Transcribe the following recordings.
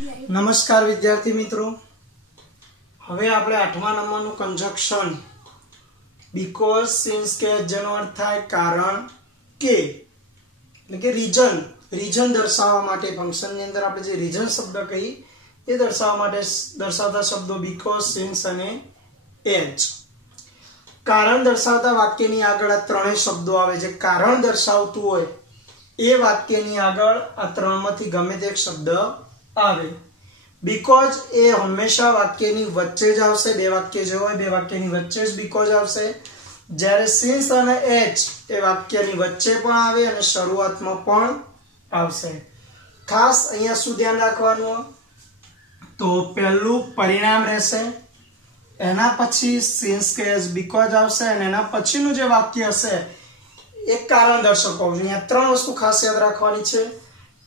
नमस्कार विद्यार्थी मित्रों, हवे आपणे 8मा नंबरનું कंजक्शन बिकॉज सिंस के જેનો અર્થ થાય કારણ કે એટલે કે રીઝન દર્શાવવા માટે ફંક્શનની અંદર આપણે જે રીઝન શબ્દ કહી એ દર્શાવવા માટે દર્શાવતા શબ્દો बिकॉज સિન્સ અને એજ। કારણ દર્શાવતા વાક્યની આગળ આ ત્રણેય શબ્દો આવે છે। કારણ દર્શાવતું હોય એ વાક્યની આગળ આ ત્રણમાંથી ગમે તે એક શબ્દ આવે। बिकॉज ए हमेशा वाक्यनी वच्चे ज आवशे, बे वाक्य जे होय बे वाक्यनी वच्चे ज बिकॉज आवशे। ज्यारे सिंस अने एच ए वाक्यनी वच्चे पण आवे अने शरूआतमां पण आवशे। खास अहींया शुं ध्यान राखवानुं तो पहेલું परिणाम रहेशे, एना पछी सिंस के एच बिकॉज आवशे अने एना पछीनुं जे वाक्य हशे एक कारण दर्शक होवुं जोईए। अहींया त्रण वस्तु खास याद राखवानी छे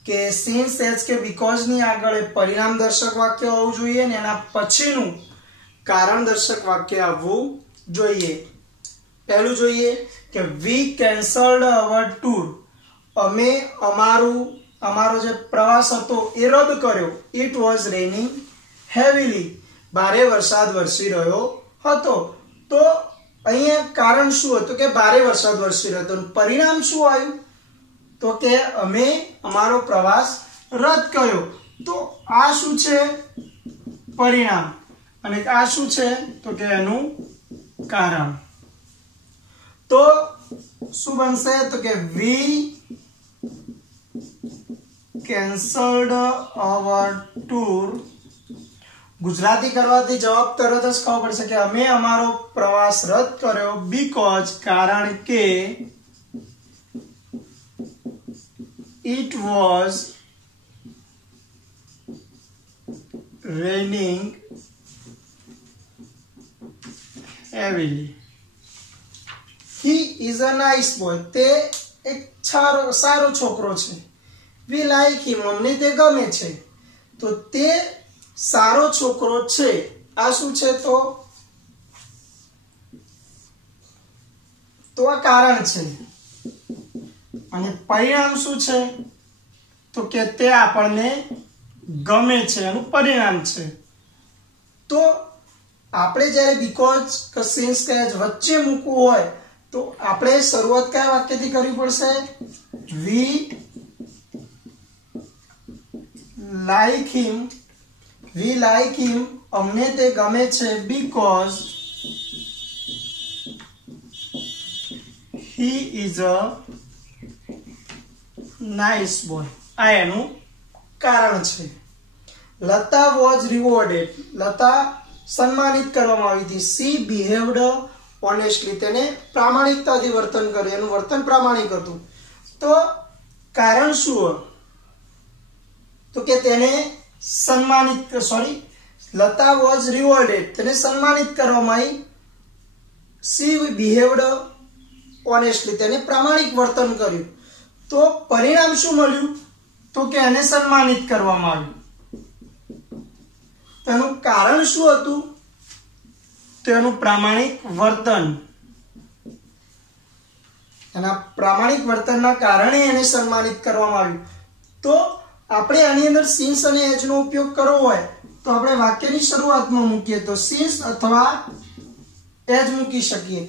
के सिंस एच के बिकॉज नी आगळ परिणाम दर्शक वाक्य होवुं जोईए ने एना पछीनुं कारण दर्शक वाक्य आववुं जोईए। पहेલું જોઈએ કે वी कैंसल्ड अवर टूर, अमे अमारो जे प्रवास हतो ए रद कर्यो। इट वॉज रेनिंग हेवीली, भारे वरसाद वरसी रह्यो हतो। तो अहींया कारण शुं हतुं के भारे वरसाद वरसी रह्यो हतो, परिणाम शुं आव्युं तो के अमे अमारो प्रवास रद कर्यो। तो आ शुं छे परिणाम अने आ शुं छे तो के एनुं कारण। तो शुं बनशे तो के we cancelled our tour. Gujarati करवाथी जवाब तरत ज खबर पड़शे के अमे अमारो प्रवास रद कर्यो बिकॉज कारण के it was raining heavily. He is a nice boy. તે એક સારો છોકરો છે। We like him. અમને તે ગમે છે। તો તે સારો છોકરો છે। આ શું છે તો આ કારણ છે। અને પરિણામ શું છે તો કે તે આપણને ગમે છે, એનું પરિણામ છે। તો આપણે જ્યારે બીકોઝ કે સિન્સ કે વચ્ચે મૂકવું હોય તો આપણે શરૂઆત કયા વાક્યથી કરવી પડશે? વી લાઈક હિમ, અમને તે ગમે છે because he is a nice boy. आ एनु कारण छे। लता वॉज रिवॉर्डेड, लता सम्मानित करवामां आवी थी। सी बिहेव्ड ऑनेस्टली, तेने प्रामाणिकताथी वर्तन कर्युं, एनुं वर्तन प्रामाणिक हतुं। तो कारण शुं तो के तेने लता वॉज रिवॉर्डेड, तेने सम्मानित करवामां आई। सी बिहेव्ड ऑनेस्टली, तेने प्रामाणिक वर्तन कर्युं। तो परिणाम शुं मळ्युं तो के એને સન્માનિત કરવામાં આવ્યું। તેનું કારણ શું હતું તો એનું પ્રામાણિક વર્તન। એના પ્રામાણિક વર્તનના કારણે એને સન્માનિત કરવામાં આવ્યું। તો આપણે આની અંદર સિન્સ અને એજ નો ઉપયોગ કરવો હોય તો આપણે વાક્યની શરૂઆતમાં મૂકીએ તો સિન્સ અથવા એજ મૂકી શકીએ।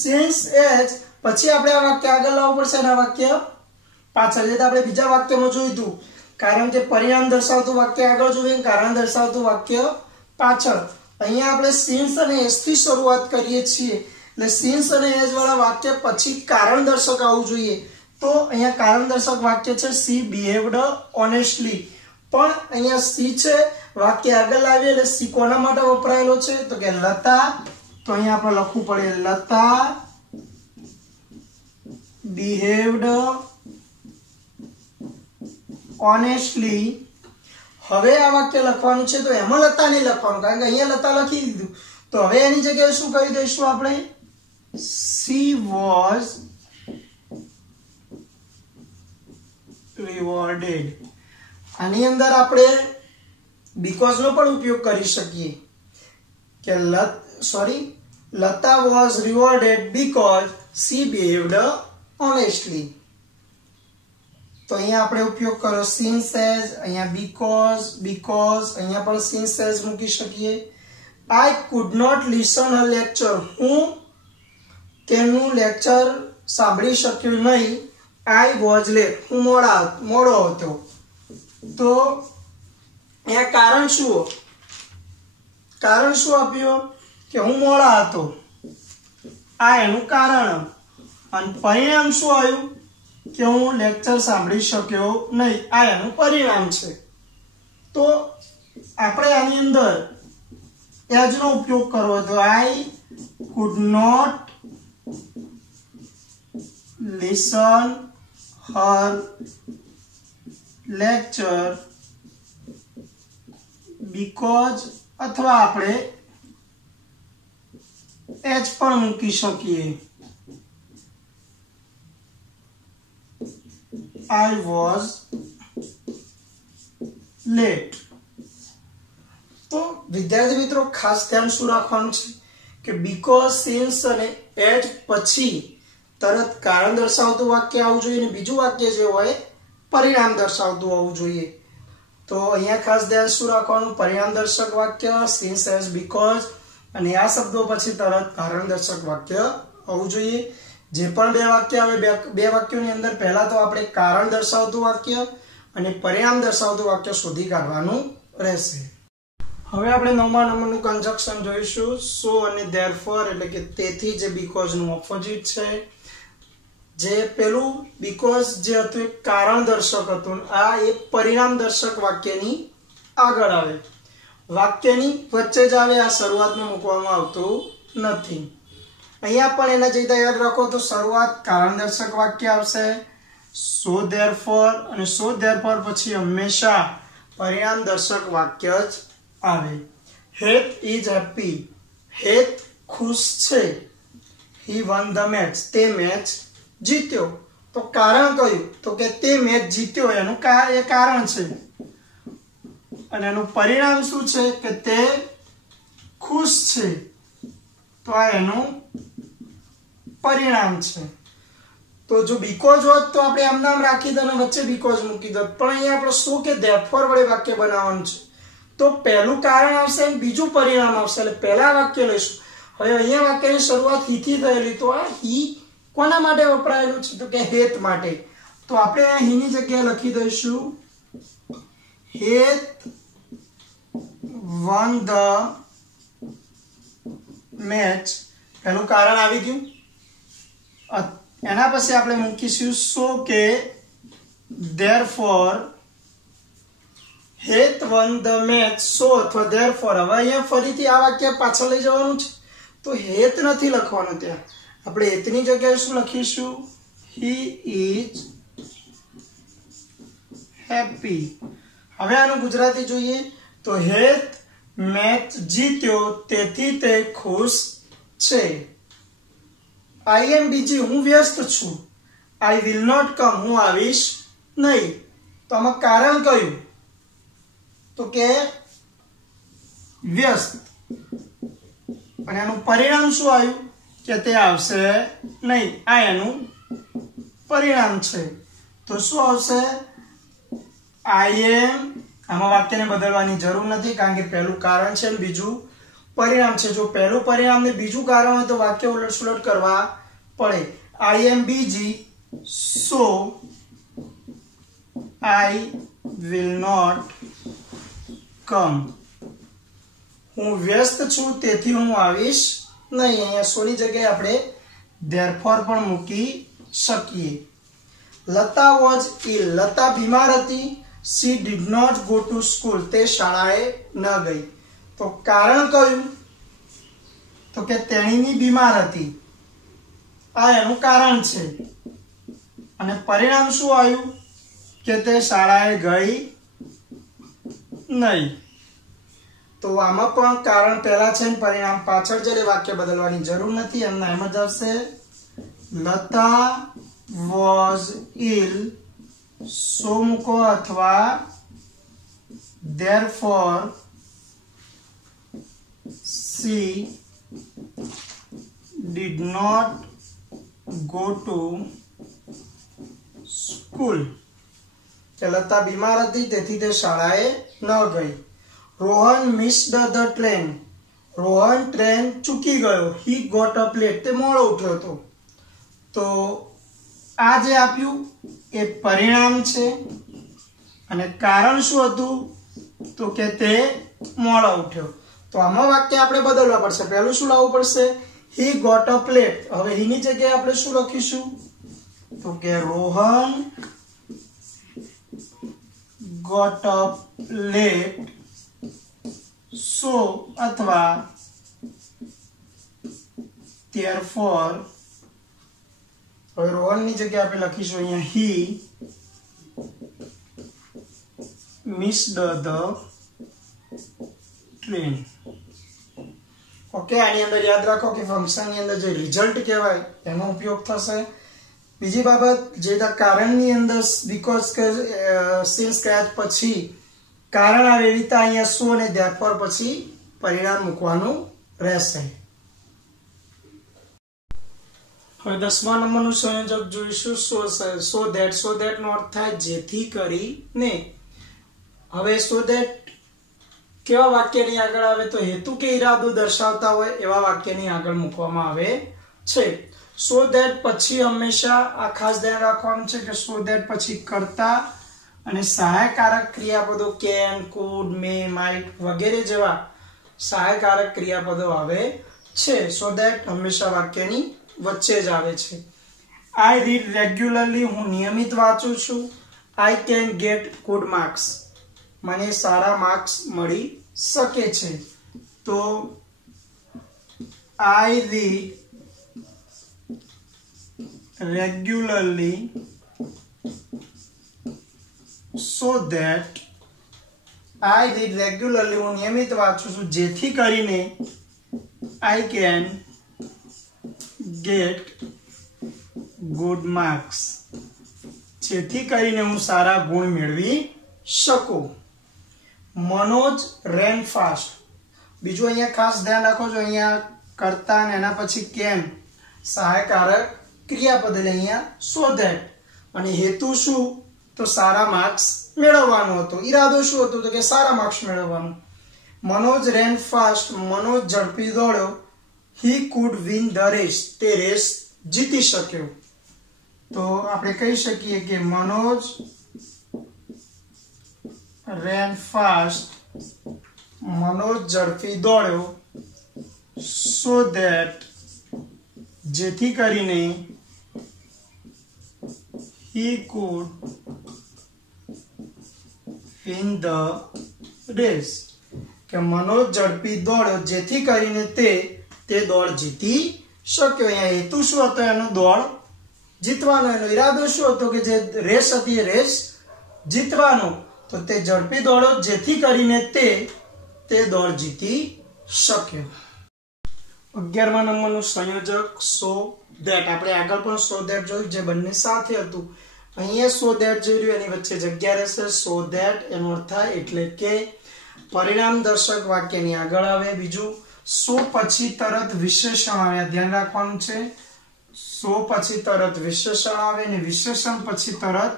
સિન્સ એજ પછી આપણે આ વાક્ય આગળ લાવવું પડશે અને આ વાક્ય પાછળ। જે આપણે બીજા વાક્યમાં જોયું હતું, કારણ કે પરિણામ દર્શાવતું વાક્ય આગળ જોઈએ, કારણ દર્શાવતું વાક્ય પાછળ। અહીંયા આપણે સિન્સ અને એસ થી શરૂઆત કરીએ છીએ એટલે સિન્સ અને એસ વાળા વાક્ય પછી કારણ દર્શક આવવું જોઈએ। તો અહીંયા કારણ દર્શક વાક્ય છે સી બિહેવ્ડ ઓનેસ્ટલી, પણ અહીંયા સી છે વાક્ય આગળ લાવીએ એટલે સી કોના માટે વપરાયેલો છે તો કે લતા। તો અહીંયા આપણે લખવું પડે લતા બિહેવ્ડ ऑनेस्टली। હવે આ વાક્ય લખવાનું છે તો એમાં લતા નહીં લખવાનું, કારણ કે અહીંયા લતા લખી દીધું। તો હવે એની જગ્યાએ શું કરી દઈશું આપણે? she was rewarded। આની અંદર આપણે બીકોઝ નો પણ ઉપયોગ કરી શકીએ કે Lata was rewarded because she behaved honestly। तो અહીંયા આપણે ઉપયોગ કરો સિન્સ એઝ, અહીંયા બીકોઝ અહીંયા પણ સિન્સ એઝ મૂકી શકીએ. I could not listen a lecture, હું તેનું લેક્ચર સાંભળી શક્યો નહીં. આઈ વોઝ લેટ, હું મોડો હતો. તો અહીંયા કારણ શું આપ્યું કે હું મોડા હતો, આ એનું કારણ. અને પરિણામ શું આવ્યું કે હું લેક્ચર સાંભળી શક્યો નહીં, આ એનું પરિણામ છે. તો આપણે આની અંદર એજ નો ઉપયોગ કરવો હતો. I could not listen her lecture because, અથવા આપણે એચ પણ મૂકી શકીએ. I was late. તો વિદ્યાર્થી મિત્રો ખાસ ધ્યાન શું રાખવાનું છે કે બીકોઝ, સિન્સ અને એટ પછી તરત કારણ દર્શાવતું વાક્ય આવવું જોઈએ અને બીજું વાક્ય જે હોય પરિણામ દર્શાવતું હોવું જોઈએ. તો અહીંયા ખાસ ધ્યાન શું રાખવાનું, પરિણામ દર્શક વાક્ય, સિન્સ એઝ, બીકોઝ અને આ શબ્દો પછી તરત કારણ દર્શક વાક્ય હોવું જોઈએ. જે પણ બે વાક્ય આવે, બે વાક્યોની અંદર પહેલા તો આપણે કારણ દર્શાવતું વાક્ય અને પરિણામ દર્શાવતું વાક્ય શોધી કાઢવાનું રહેશે. હવે આપણે 9મા નંબરનું કન્જક્શન જોઈશું. સો અને ધેરફોર, એટલે કે તેથી, જે બીકોઝ નું ઓપોઝિટ છે. જે પેલું બીકોઝ જે હતું એ કારણ દર્શક હતું, આ એક પરિણામ દર્શક વાક્યની આગળ આવે, વાક્યની વચ્ચે જ આવે, આ શરૂઆતમાં મૂકવામાં આવતું નથી. અહીંયા પણ એના જગ્યા યાદ રાખો તો શરૂઆત કારણ દર્શક વાક્ય આવશે, સો ધેરફોર, અને સો ધેરફોર પછી હંમેશા પરિણામ દર્શક વાક્ય જ આવે. હેત ઇઝ હેપી, હેત ખુશ છે. હી વન ધ મેચ, તે મેચ જીત્યો. તો કારણ કયું તો કે તે મેચ જીત્યો, એનું એ કારણ છે. અને એનું પરિણામ શું છે કે તે ખુશ છે, તો આ એનું પરિણામ છે. તો જો બીકોઝ હોત તો આપણે આમ નામ રાખી દો અને વચ્ચે બીકોઝ મૂકી દો, પણ અહીંયા આપણે શું કે ધેરફોર વડે વાક્ય બનાવવાનું છે. તો પહેલું કારણ આવશે અને બીજું પરિણામ આવશે, એટલે પહેલા વાક્ય લઈશું. હવે અહીંયા વાક્યની શરૂઆત હી થી થયેલી, તો આ હી કોના માટે વપરાયેલું છે તો કે હેત માટે. તો આપણે આ હી ની જગ્યાએ લખી દઈશું હેત વન ધ મેચ. પહેલું કારણ આવી ગયું, એના પછી આપણે મૂકીશું સો કે ધેરફોર હેત વન ધ મેચ, સો અથવા ધેરફોર. હવે અહીંયા ફરીથી આ વાક્ય પાછળ લઈ જવાનું છે, તો હેત નથી લખવાનું, ત્યાં આપણે હેતની જગ્યાએ શું લખીશું, હી ઇઝ હેપી. હવે આનું ગુજરાતી જોઈએ તો હેત મેચ જીત્યો, તેથી તે ખુશ છે. આઈ એમ બીજી, હું વ્યસ્ત છું. આઈ વિલ નોટ કમ, હું આવીશ નહીં. તો આમાં કારણ કયું તો કે વ્યસ્ત, અને એનું પરિણામ શું આવ્યું કે તે આવશે નહીં, આ એનું પરિણામ છે. તો શું આવશે, આઈ એમ. આમાં વાક્યને બદલવાની જરૂર નથી, કારણ કે પહેલું કારણ છે અને બીજું પરિણામ છે. જો પહેલું પરિણામ ને બીજું કારણ હોય તો વાક્ય ઉલટસુલટ કરવા પડે. આઈ એમ બીજી, સો આઈ વિલ નોટ કમ. હું વ્યસ્ત છું, તેથી હું આવીશ નહીં. અહીંયા સો ની જગ્યાએ આપણે ધેરફોર પણ મૂકી શકીએ. લતા વોઝ ઇલ, લતા બીમાર હતી. she did not go to school, તે શાળાએ ન ગઈ. તો કારણ કયું તો કે તેણીની બીમાર હતી, આ એનું કારણ છે. અને પરિણામ શું આવ્યું કે તે શાળાએ ગઈ નહીં. તો આમાં પણ કારણ પહેલા છે ને પરિણામ પાછળ છે, વાક્ય બદલવાની જરૂર નથી, એમના એમ જ આવશે. લતા વોઝ ઇલ, સો મૂકો અથવા therefore she did not go to school. કે લતા બીમાર હતી તેથી તે શાળાએ ન ગઈ. Rohan missed the train. Rohan train ચૂકી ગયો. He got up late. તે મોડો ઉઠ્યો હતો. તો આ જે આપ્યું એ પરિણામ છે અને કારણ શું હતું તો કે તે મોડો ઉઠ્યો. તો આમાં વાક્ય આપણે બદલવા પડશે. પહેલું શું લાવવું પડશે? He got up late. હવે હી ની જગ્યાએ આપણે શું લખીશું તો કે Rohan got up late. So અથવા therefore. હવે રોહન ની જગ્યાએ આપણે લખીશું અહીંયા he missed the train. Okay, આની અંદર યાદ રાખો કે ફંક્શનની અંદર જે રિઝલ્ટ કહેવાય એનો ઉપયોગ થશે. બીજી બાબત, જે કારણની અંદર બીકોઝ કે સિન્સ કયા પછી કારણ આવે એવી રીતે અહીંયા સો અને ધેરફોર પછી પરિણામ મૂકવાનું રહેશે. હવે 10મા નંબરનું સંયોજક જોઈશું. સો ધેટ નો અર્થ થાય જેથી કરીને. હવે સો ધેટ કેવા વાક્યની આગળ આવે તો હેતુ કે ઈરાદો દર્શાવતા હોય એવા વાક્યની આગળ મૂકવામાં આવે છે. સો ધેટ પછી હંમેશા આ ખાસ ધ્યાન રાખવાનું છે કે સો ધેટ પછી કર્તા અને સહાયકારક ક્રિયાપદો કેન, કુડ, મે, માઇટ વગેરે જેવા સહાયકારક ક્રિયાપદો આવે છે. સો ધેટ હંમેશા વાક્યની વચ્ચે જ આવે છે. આઈ રીડ રેગ્યુલરલી. હું નિયમિત વાંચું છું. I can get good marks. મને સારા માર્ક્સ મળી શકે છે. તો આઈ read regularly so that I read regularly. હું નિયમિત વાંચું છું જેથી કરીને I can get good marks. જેથી કરીને હું સારા ગુણ મેળવી શકું. Manoj ran fast. બીજું અહીંયા ખાસ ધ્યાન રાખો જો અહીંયા કર્તા અને એના પછી કેન સહાયકારક ક્રિયાપદ એટલે અહીંયા so that અને હેતુ શું તો સારા માર્ક્સ મેળવવાનો હતો. ઈરાદો શું હતો તો કે સારા માર્ક્સ મેળવવાનો. Manoj ran fast. મનોજ ઝડપી દોડ્યો. he could win the race. તે રેસ જીતી શક્યો. તો આપણે કહી શકીએ કે મનોજ ran fast. મનોજ ઝડપી દોડ્યો so that જેથી કરીને he could win the race. કે મનોજ ઝડપી દોડ્યો જેથી કરીને તે દોડ જીતી શક્યો. અહીંયા હેતુ શું હતો એનો? દોડ જીતવાનો. એનો ઈરાદો શું હતો કે જે રેસ હતી એ રેસ જીતવાનો. તો તે ઝડપી દોડ્યો જેથી કરીને તે દોડ જીતી શક્યો. 11મા નંબરનું સંયોજક સો ધેટ. આપણે આગળ પણ સો ધેટ જોયું જે બંને સાથે હતું. અહીંયા સો ધેટ જોઈ રહ્યું એની વચ્ચે જગ્યા રહેશે. સો ધેટ એનો અર્થ થાય એટલે કે પરિણામ દર્શક વાક્યની આગળ આવે. બીજું સો પછી તરત વિશેષણ આવે. ધ્યાન રાખવાનું છે. સો પછી તરત વિશેષણ આવે અને વિશેષણ પછી તરત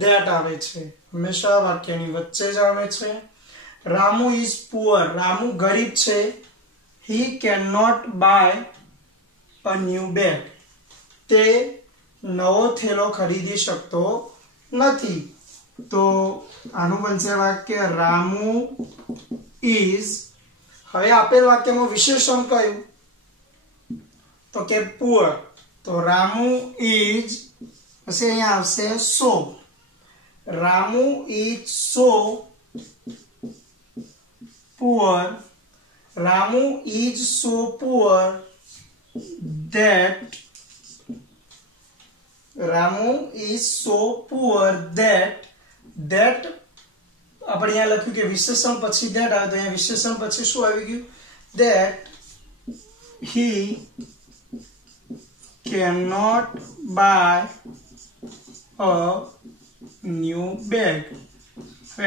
ધેટ આવે છે. હંમેશા વાક્યની વચ્ચે જ આવે છે. Ramu is poor. રામુ ગરીબ છે. he cannot buy a new bag. તે નવો થેલો ખરીદી શકતો નથી. તો આનું બનશે વાક્ય રામુ ઇઝ. હવે આપેલ વાક્યમાં વિશેષણ કયું તો કે પુઅર. તો રામુ ઇઝ પછી અહીંયા આવશે so. Ramu is so poor. Ramu is so poor that આપણે અહીંયા લખ્યું કે વિશેષણ પછી that આવે તો અહીંયા વિશેષણ પછી શું આવી ગયું? that he cannot buy a new bag.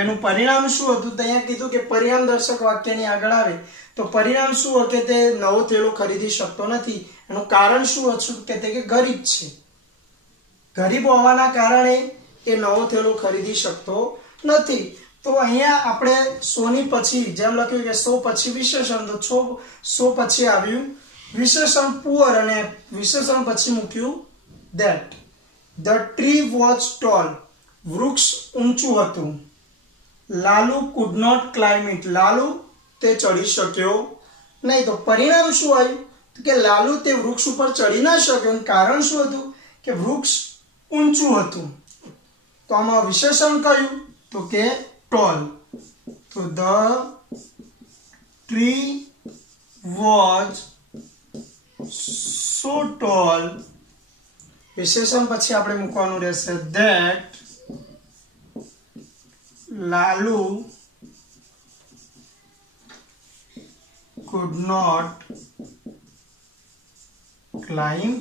એનું પરિણામ શું હતું? તો અહીંયા કીધું કે પરિણામ દર્શક વાક્યની આગળ આવે તો પરિણામ શું હતું કે તે નવો થેલો ખરીદી શકતો નથી. એનું કારણ શું હતું કે તે ગરીબ છે. ગરીબ હોવાના કારણે એ નવો થેલો ખરીદી શકતો નથી. તો અહીંયા આપણે 100 ની પછી જેમ લખ્યું કે 100 પછી વિશેષણ, તો 100 પછી આવ્યું વિશેષણ પુઅર અને વિશેષણ પછી મૂક્યું that. The tree was tall, વૃક્ષ ઊંચું હતું. Lalu could not climb it, Lalu તે ચડી શક્યો નહીં. તો પરિણામ શું આવ્યું કે લાલુ તે વૃક્ષ ઉપર ચડી ના શક્યો. કારણ શું હતું કે વૃક્ષ ઊંચું હતું. તો આમાં વિશેષણ કયું તો કે ટોલ. તો the tree was so tall, વિશેષણ પછી આપણે મૂકવાનું રહેશે that Lalu could not climb